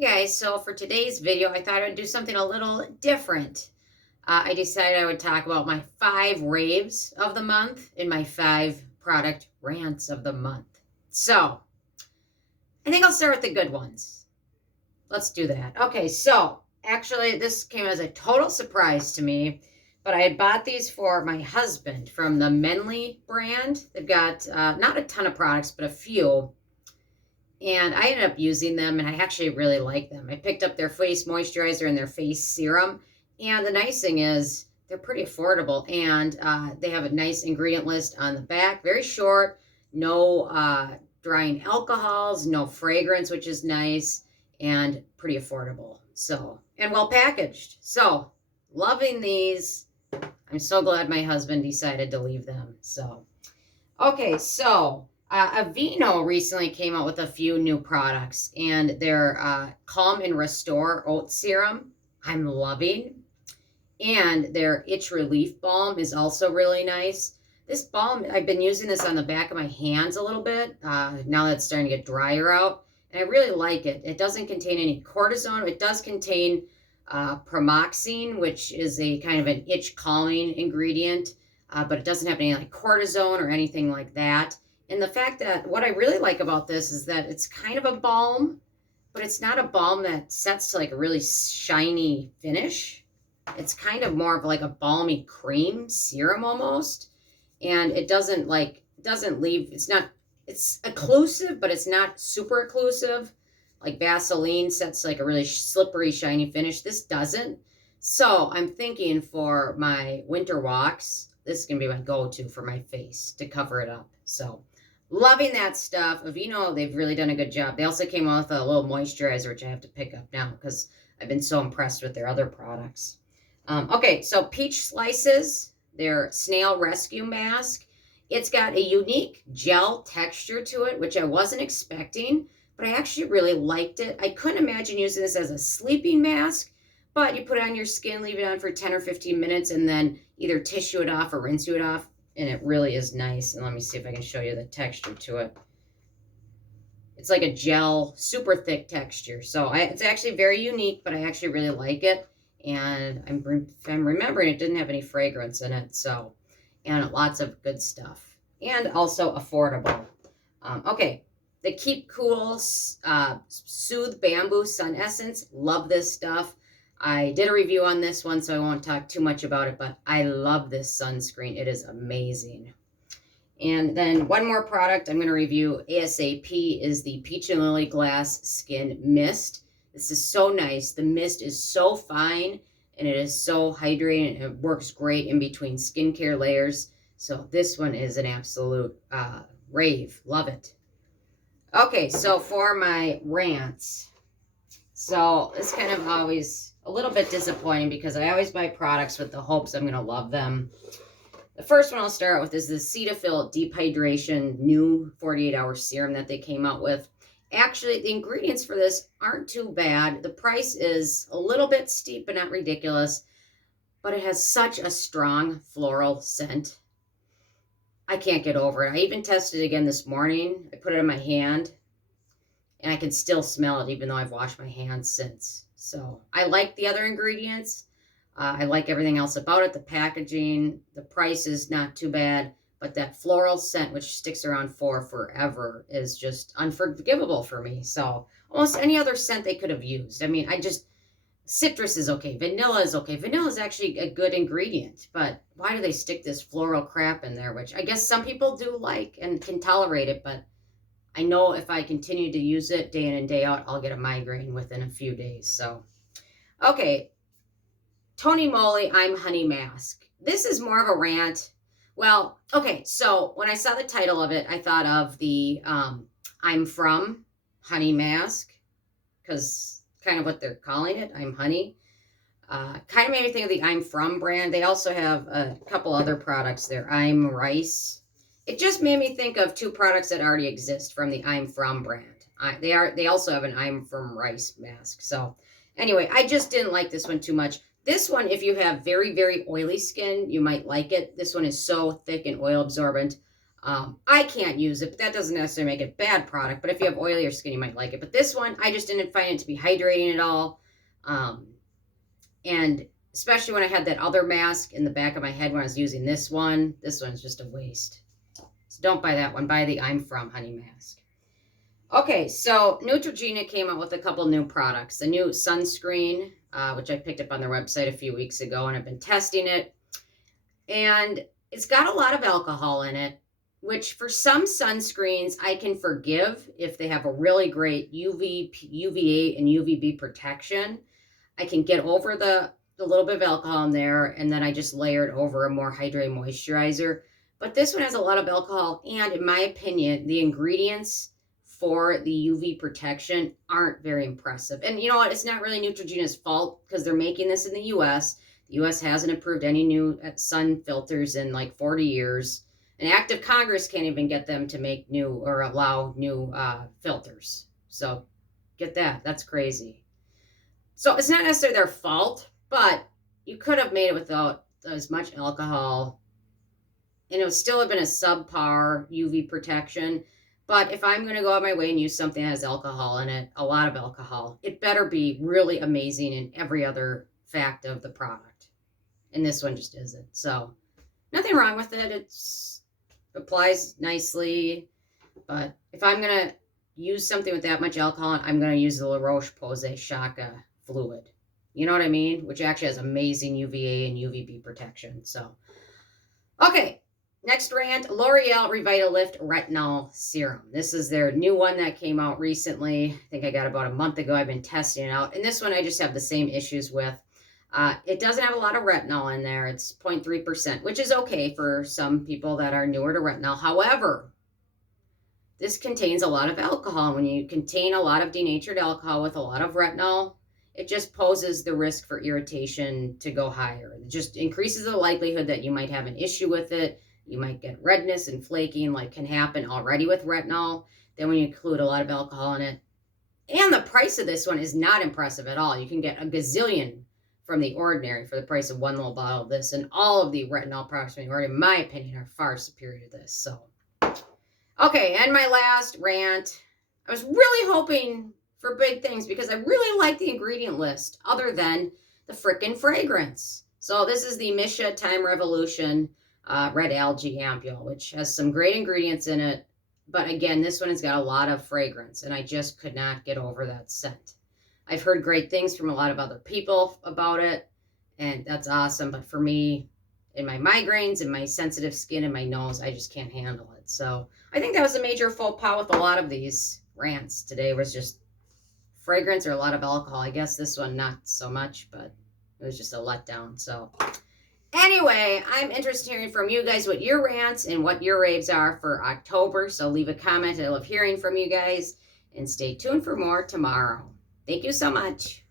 Hey guys, so for today's video, I thought I'd do something a little different. I decided I would talk about my 5 raves of the month and my 5 product rants of the month. So I think I'll start with the good ones. Let's do that. Okay, so actually, this came as a total surprise to me, but I had bought these for my husband from the Menly brand. They've got not a ton of products, but a few. And I ended up using them, and I actually really like them. I picked up their face moisturizer and their face serum. And the nice thing is, they're pretty affordable, and they have a nice ingredient list on the back, very short, no drying alcohols, no fragrance, which is nice, and pretty affordable. So, and well packaged. So, loving these. I'm so glad my husband decided to leave them. So, okay, so Aveeno recently came out with a few new products, and their Calm and Restore Oat Serum, I'm loving. And their Itch Relief Balm is also really nice. This balm, I've been using this on the back of my hands a little bit, now that it's starting to get drier out, and I really like it. It doesn't contain any cortisone. It does contain pramoxine, which is a kind of an itch calming ingredient, but it doesn't have any like cortisone or anything like that. And the fact that what I really like about this is that it's kind of a balm, but it's not a balm that sets to like a really shiny finish. It's kind of more of like a balmy cream serum almost. And it doesn't leave, it's occlusive, but it's not super occlusive. Like Vaseline sets like a really slippery, shiny finish. This doesn't. So I'm thinking for my winter walks, this is going to be my go-to for my face to cover it up. So loving that stuff. Aveeno, they've really done a good job. They also came out with a little moisturizer, which I have to pick up now because I've been so impressed with their other products. Okay, so Peach Slices, their Snail Rescue Mask. It's got a unique gel texture to it, which I wasn't expecting, but I actually really liked it. I couldn't imagine using this as a sleeping mask, but you put it on your skin, leave it on for 10 or 15 minutes, and then either tissue it off or rinse it off, and it really is nice. And let me see if I can show you the texture to it. It's like a gel, super thick texture. So it's actually very unique, but I actually really like it. And if I'm remembering, it didn't have any fragrance in it. So, and lots of good stuff. And also affordable. Okay, the Keep Cool Soothe Bamboo Sun Essence. Love this stuff. I did a review on this one, so I won't talk too much about it, but I love this sunscreen. It is amazing. And then one more product I'm going to review ASAP is the Peach and Lily Glass Skin Mist. This is so nice. The mist is so fine, and it is so hydrating, and it works great in between skincare layers. So this one is an absolute rave. Love it. Okay, so for my rants. So it's kind of always a little bit disappointing because I always buy products with the hopes I'm going to love them. The first one I'll start with is the Cetaphil Deep Hydration new 48-hour serum that they came out with. Actually, the ingredients for this aren't too bad. The price is a little bit steep, but not ridiculous. But it has such a strong floral scent. I can't get over it. I even tested it again this morning. I put it in my hand, and I can still smell it, even though I've washed my hands since. So I like the other ingredients. I like everything else about it. The packaging, the price is not too bad. But that floral scent, which sticks around for forever, is just unforgivable for me. So almost any other scent they could have used. I mean, citrus is okay. Vanilla is okay. Vanilla is actually a good ingredient. But why do they stick this floral crap in there? Which I guess some people do like and can tolerate it. But I know if I continue to use it day in and day out, I'll get a migraine within a few days. So, okay. TonyMoly I'm Honey Mask. This is more of a rant. Well, okay, so when I saw the title of it, I thought of the I'm From Honey Mask, because kind of what they're calling it, I'm Honey. Kind of made me think of the I'm From brand. They also have a couple other products there, I'm Rice. It just made me think of 2 products that already exist from the I'm From brand. They also have an I'm From Rice mask. So anyway, I just didn't like this one too much. This one, if you have very, very oily skin, you might like it. This one is so thick and oil absorbent. I can't use it, but that doesn't necessarily make it a bad product. But if you have oilier skin, you might like it. But this one, I just didn't find it to be hydrating at all. And especially when I had that other mask in the back of my head when I was using this one's just a waste. So don't buy that one. Buy the I'm From Honey mask. Okay, so Neutrogena came out with a couple new products. A new sunscreen, which I picked up on their website a few weeks ago, and I've been testing it. And it's got a lot of alcohol in it, which for some sunscreens I can forgive if they have a really great UVA and UVB protection. I can get over the little bit of alcohol in there, and then I just layer it over a more hydrating moisturizer. But this one has a lot of alcohol, and in my opinion, the ingredients for the UV protection aren't very impressive. And you know what? It's not really Neutrogena's fault because they're making this in the U.S. The U.S. hasn't approved any new sun filters in like 40 years. An act of Congress can't even get them to make new or allow new filters. So get that. That's crazy. So it's not necessarily their fault, but you could have made it without as much alcohol, and it would still have been a subpar UV protection. But if I'm going to go out of my way and use something that has alcohol in it, a lot of alcohol, it better be really amazing in every other fact of the product. And this one just isn't. So nothing wrong with it. It applies nicely. But if I'm going to use something with that much alcohol, I'm going to use the La Roche-Posay Shaka fluid. You know what I mean? Which actually has amazing UVA and UVB protection. So, okay. Next rant, L'Oreal Revitalift Retinol Serum. This is their new one that came out recently. I think I got about a month ago. I've been testing it out. And this one I just have the same issues with. It doesn't have a lot of retinol in there. It's 0.3%, which is okay for some people that are newer to retinol. However, this contains a lot of alcohol. When you contain a lot of denatured alcohol with a lot of retinol, it just poses the risk for irritation to go higher. It just increases the likelihood that you might have an issue with it. You might get redness and flaking like can happen already with retinol. Then when you include a lot of alcohol in it. And the price of this one is not impressive at all. You can get a gazillion from The Ordinary for the price of one little bottle of this. And all of the retinol products from The Ordinary, in my opinion, are far superior to this. So, okay, and my last rant. I was really hoping for big things because I really like the ingredient list other than the frickin' fragrance. So this is the Missha Time Revolution Red Algae Ampule, which has some great ingredients in it. But again, this one has got a lot of fragrance, and I just could not get over that scent. I've heard great things from a lot of other people about it, and that's awesome. But for me, in my migraines and my sensitive skin and my nose, I just can't handle it. So I think that was a major faux pas with a lot of these rants today, was just fragrance or a lot of alcohol. I guess this one not so much, but it was just a letdown. So anyway, I'm interested in hearing from you guys what your rants and what your raves are for October. So leave a comment. I love hearing from you guys. And stay tuned for more tomorrow. Thank you so much.